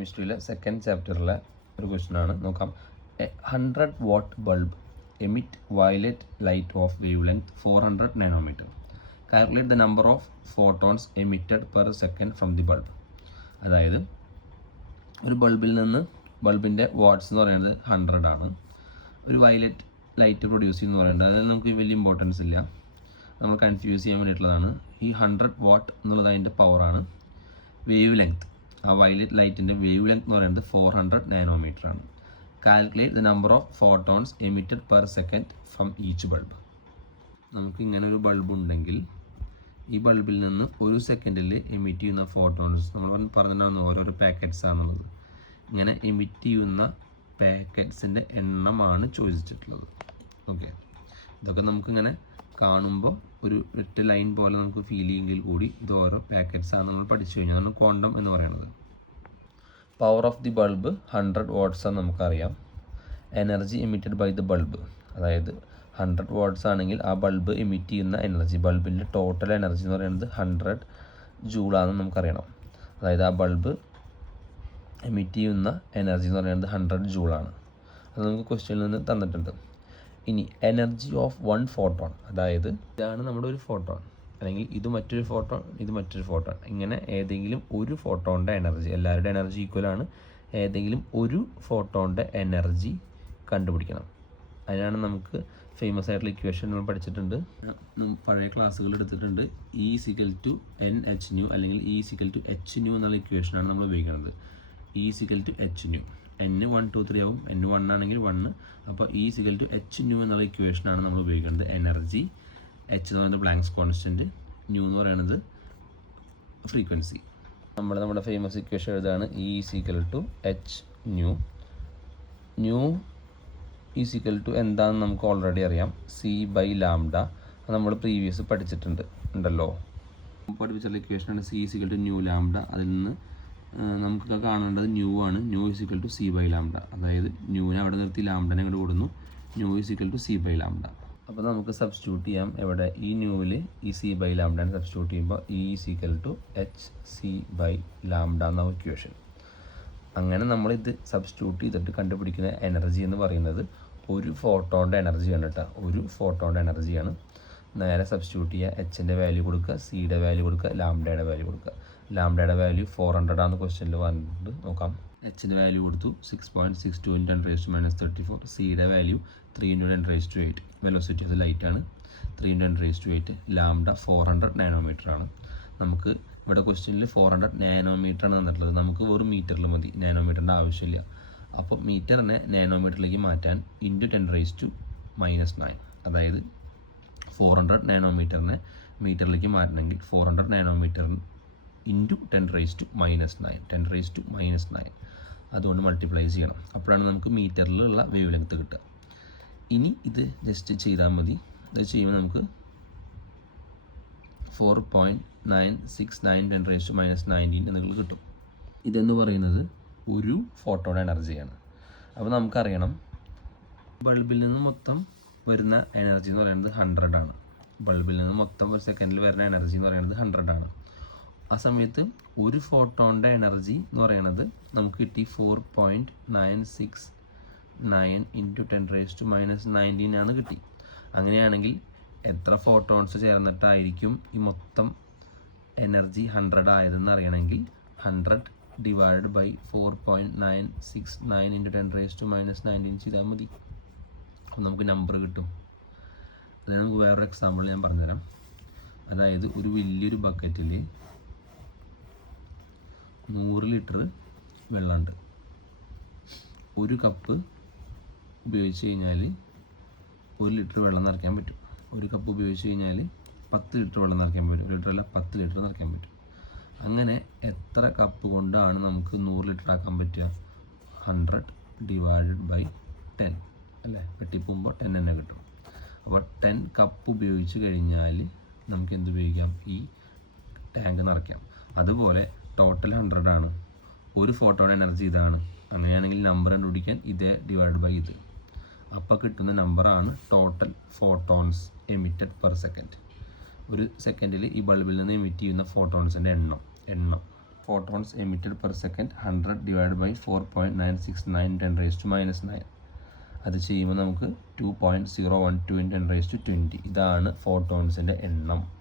കെമിസ്ട്രിയിലെ second ചാപ്റ്ററിലെ ഒരു question ആണ്. നോക്കാം. 100 watt bulb emit violet light of wavelength 400 nanometre. Calculate the number of photons emitted per second from the bulb. അതായത് ഒരു ബൾബിൽ നിന്ന് ബൾബിൻ്റെ watts എന്ന് പറയുന്നത് 100 ആണ്. ഒരു വയലറ്റ് ലൈറ്റ് പ്രൊഡ്യൂസ് ചെയ്യുന്നത് പറയുന്നത് അതിൽ നമുക്ക് വലിയ ഇമ്പോർട്ടൻസ് ഇല്ല, നമ്മൾ കൺഫ്യൂസ് ചെയ്യാൻ വേണ്ടിയിട്ടുള്ളതാണ്. ഈ 100 വാട്ട് എന്നുള്ളത് അതിൻ്റെ പവറാണ്. വേവ് ലെങ്ത്, ആ വയലറ്റ് ലൈറ്റിൻ്റെ വേവ് ലെങ്ത് എന്ന് പറയുന്നത് 400 നാനോമീറ്റർ ആണ്. Calculate the number of photons emitted per second from each bulb. നമുക്ക് ഇങ്ങനെ ഒരു ബൾബ് ഉണ്ടെങ്കിൽ ഈ ബൾബിൽ നിന്ന് ഒരു സെക്കൻഡിൽ എമിറ്റ് ചെയ്യുന്ന ഫോട്ടോൺസ് നമ്മൾ പറഞ്ഞിട്ടുണ്ടാകുന്ന ഓരോരോ പാക്കറ്റ്സ് ആണെന്നുള്ളത്. ഇങ്ങനെ എമിറ്റ് ചെയ്യുന്ന പാക്കറ്റ്സിൻ്റെ എണ്ണമാണ് ചോദിച്ചിട്ടുള്ളത്. ഓക്കെ, ഇതൊക്കെ നമുക്കിങ്ങനെ കാണുമ്പോൾ ഒരു ഒറ്റ ലൈൻ പോലെ നമുക്ക് ഫീൽ ചെയ്യുമെങ്കിൽ കൂടി ഇത് ഓരോ പാക്കറ്റ്സ് ആണ് നമ്മൾ പഠിച്ചു കഴിഞ്ഞാൽ അതാണ് ക്വാണ്ടം എന്ന് പറയുന്നത്. Power of the bulb 100 watts ആണ് നമുക്കറിയാം. Energy emitted by the bulb, അതായത് 100 വാട്ട്സ് ആണെങ്കിൽ ആ ബൾബ് എമിറ്റ് ചെയ്യുന്ന എനർജി, ബൾബിൻ്റെ ടോട്ടൽ എനർജി എന്ന് പറയുന്നത് 100 ജൂളാണെന്ന് നമുക്കറിയണം. അതായത് ആ ബൾബ് എമിറ്റ് ചെയ്യുന്ന എനർജി എന്ന് പറയുന്നത് 100 ജൂളാണ്. അത് നമുക്ക് ക്വസ്റ്റ്യനിൽ നിന്ന് തന്നിട്ടുണ്ട്. ഇനി എനർജി ഓഫ് 1 ഫോട്ടോൺ, അതായത് ഇതാണ് നമ്മുടെ ഒരു ഫോട്ടോൺ, അല്ലെങ്കിൽ ഇത് മറ്റൊരു ഫോട്ടോൺ, ഇത് മറ്റൊരു ഫോട്ടോൺ, ഇങ്ങനെ ഏതെങ്കിലും ഒരു ഫോട്ടോണിൻ്റെ എനർജി, എല്ലാവരുടെ എനർജി ഈക്വലാണ്, ഏതെങ്കിലും ഒരു ഫോട്ടോണിൻ്റെ എനർജി കണ്ടുപിടിക്കണം. അതിനാണ് നമുക്ക് ഫേമസ് ആയിട്ടുള്ള ഇക്വേഷൻ നമ്മൾ പഠിച്ചിട്ടുണ്ട്, പഴയ ക്ലാസ്സുകൾ എടുത്തിട്ടുണ്ട്. E=Nhν അല്ലെങ്കിൽ E=hν എന്നുള്ള ഇക്വേഷനാണ് നമ്മൾ ഉപയോഗിക്കുന്നത്. E=hν, n 1 2 3 ആവും, n 1 ആണെങ്കിൽ 1, അപ്പോൾ E=hν എന്നുള്ള ഇക്വേഷനാണ് നമ്മൾ ഉപയോഗിക്കുന്നത്. എനർജി, h എന്ന് പറയുന്നത് ബ്ലാങ്ക്സ് കോൺസ്റ്റൻറ്റ്, ന്യൂ എന്ന് പറയുന്നത് ഫ്രീക്വൻസി. നമ്മുടെ ഫേമസ് ഇക്വേഷൻ എഴുതാണ് E=hν. ന്യൂ എന്താണെന്ന് നമുക്ക് ഓൾറെഡി അറിയാം, c/λ. അത് നമ്മൾ പ്രീവിയസ് പഠിച്ചിട്ടുണ്ടല്ലോ. പഠിപ്പിച്ചുള്ള ഇക്വേഷനാണ് c=νλ. അതിൽ നിന്ന് നമുക്ക് കാണേണ്ടത് ന്യൂ ആണ്. ന്യൂ c/λ, അതായത് ന്യൂവിനെ അവിടെ നിർത്തി ലാംഡനെ ഇങ്ങോട്ട് കൊടുക്കുന്നു. New c/λ. അപ്പോൾ നമുക്ക് സബ്സ്റ്റിറ്റ്യൂട്ട് ചെയ്യാം. എവിടെ ഈ ന്യൂവിൽ ഈ c/λ സബ്സ്റ്റിറ്റ്യൂട്ട് ചെയ്യുമ്പോൾ E=hc/λ എന്ന ഇക്വേഷൻ. അങ്ങനെ നമ്മളിത് സബ്സ്റ്റിറ്റ്യൂട്ട് ചെയ്തിട്ട് കണ്ടുപിടിക്കുന്ന എനർജി എന്ന് പറയുന്നത് ഒരു ഫോട്ടോണിൻ്റെ എനർജിയാണ് കേട്ടോ. ഒരു ഫോട്ടോണിൻ്റെ എനർജിയാണ്. നേരെ സബ്സ്റ്റിറ്റ്യൂട്ട് ചെയ്യുക, എച്ചിൻ്റെ വാല്യൂ കൊടുക്കുക, സിയുടെ വാല്യൂ കൊടുക്കുക, ലാംഡയുടെ വാല്യൂ കൊടുക്കുക. ലാംഡയുടെ വാല്യൂ 400 ആണ് ക്വസ്റ്റ്യനിൽ വന്നിട്ട് നോക്കാം. എച്ചിൻ്റെ വാല്യൂ കൊടുത്തു 6.62 × 10⁻34. സിയുടെ വാല്യൂ 3 × 10⁸. വെലോസിറ്റി ഓഫ് ലൈറ്റ് ആണ് 3 × 10⁸. ലാംഡ 400 നാനോമീറ്റർ ആണ്. നമുക്ക് ഇവിടെ ക്വസ്റ്റ്യനിൽ 400 നാനോമീറ്റർ ആണ് തന്നിട്ടുള്ളത്. നമുക്ക് വെറും മീറ്ററിൽ മതി, നാനോമീറ്ററിൻ്റെ ആവശ്യമില്ല. അപ്പോൾ മീറ്ററിനെ നാനോമീറ്ററിലേക്ക് മാറ്റാൻ × 10⁻⁹, അതായത് 400 നാനോമീറ്ററിനെ മീറ്ററിലേക്ക് മാറ്റണമെങ്കിൽ 400 നാനോമീറ്റർ × 10⁻⁹ അതുകൊണ്ട് മൾട്ടിപ്ലൈ ചെയ്യണം. അപ്പോഴാണ് നമുക്ക് മീറ്ററിലുള്ള വേവ് ലെങ്ത് കിട്ടുക. ഇനി ഇത് ജസ്റ്റ് ചെയ്താൽ മതി. ഇത് ചെയ്യുമ്പോൾ നമുക്ക് 4.969 × 10⁻⁹ എന്നുള്ളത് കിട്ടും. ഇതെന്ന് പറയുന്നത് ഒരു ഫോട്ടോയുടെ എനർജിയാണ്. അപ്പോൾ നമുക്കറിയണം ബൾബിൽ നിന്ന് മൊത്തം വരുന്ന എനർജി എന്ന് പറയുന്നത് 100 ആണ്. ബൾബിൽ നിന്ന് മൊത്തം ഒരു സെക്കൻഡിൽ വരുന്ന എനർജി എന്ന് പറയുന്നത് 100 ആണ്. ആ സമയത്ത് ഒരു ഫോട്ടോണിൻ്റെ എനർജി എന്ന് പറയുന്നത് നമുക്ക് കിട്ടി 4.969 × 10⁻⁹ ആണ് കിട്ടി. അങ്ങനെയാണെങ്കിൽ എത്ര ഫോട്ടോൺസ് ചേർന്നിട്ടായിരിക്കും ഈ മൊത്തം എനർജി 100 ആയതെന്ന് അറിയണമെങ്കിൽ 100 / 4.969 × 10⁻⁹ ചെയ്താൽ മതി. അപ്പോൾ നമുക്ക് നമ്പർ കിട്ടും. അതിന് നമുക്ക് വേറൊരു എക്സാമ്പിൾ ഞാൻ പറഞ്ഞുതരാം. അതായത് ഒരു വലിയൊരു ബക്കറ്റിൽ 100 ലിറ്റർ വെള്ളമുണ്ട്. ഒരു കപ്പ് ഉപയോഗിച്ച് കഴിഞ്ഞാൽ 1 ലിറ്റർ വെള്ളം നിറയ്ക്കാൻ പറ്റും. ഒരു കപ്പ് ഉപയോഗിച്ച് കഴിഞ്ഞാൽ 10 ലിറ്റർ വെള്ളം നിറയ്ക്കാൻ പറ്റും. 1 ലിറ്ററല്ല, 10 ലിറ്റർ നിറയ്ക്കാൻ പറ്റും. അങ്ങനെ എത്ര കപ്പ് കൊണ്ടാണ് നമുക്ക് 100 ലിറ്റർ ആക്കാൻ പറ്റുക? 100 / 10 അല്ലേ? വെട്ടിപ്പോകുമ്പോൾ 10 തന്നെ കിട്ടും. അപ്പോൾ 10 കപ്പ് ഉപയോഗിച്ച് കഴിഞ്ഞാൽ നമുക്ക് എന്ത് ഉപയോഗിക്കാം? ഈ ടാങ്ക് നിറയ്ക്കാം. അതുപോലെ ടോട്ടൽ 100 ആണ്. ഒരു ഫോട്ടോയുടെ എനർജി ഇതാണ്. അങ്ങനെയാണെങ്കിൽ നമ്പർ കണ്ടുപിടിക്കാൻ ഇതേ / ഇത്. അപ്പോൾ കിട്ടുന്ന നമ്പറാണ് total photons emitted per second. ഒരു സെക്കൻഡിൽ ഈ ബൾബിൽ നിന്ന് എമിറ്റ് ചെയ്യുന്ന ഫോട്ടോൺസിൻ്റെ എണ്ണം photons emitted per second 100 divided by 4.969 10⁻⁻⁹. അത് ചെയ്യുമ്പോൾ നമുക്ക് 2.012 × 10⁻20. ഇതാണ് ഫോട്ടോൺസിൻ്റെ എണ്ണം.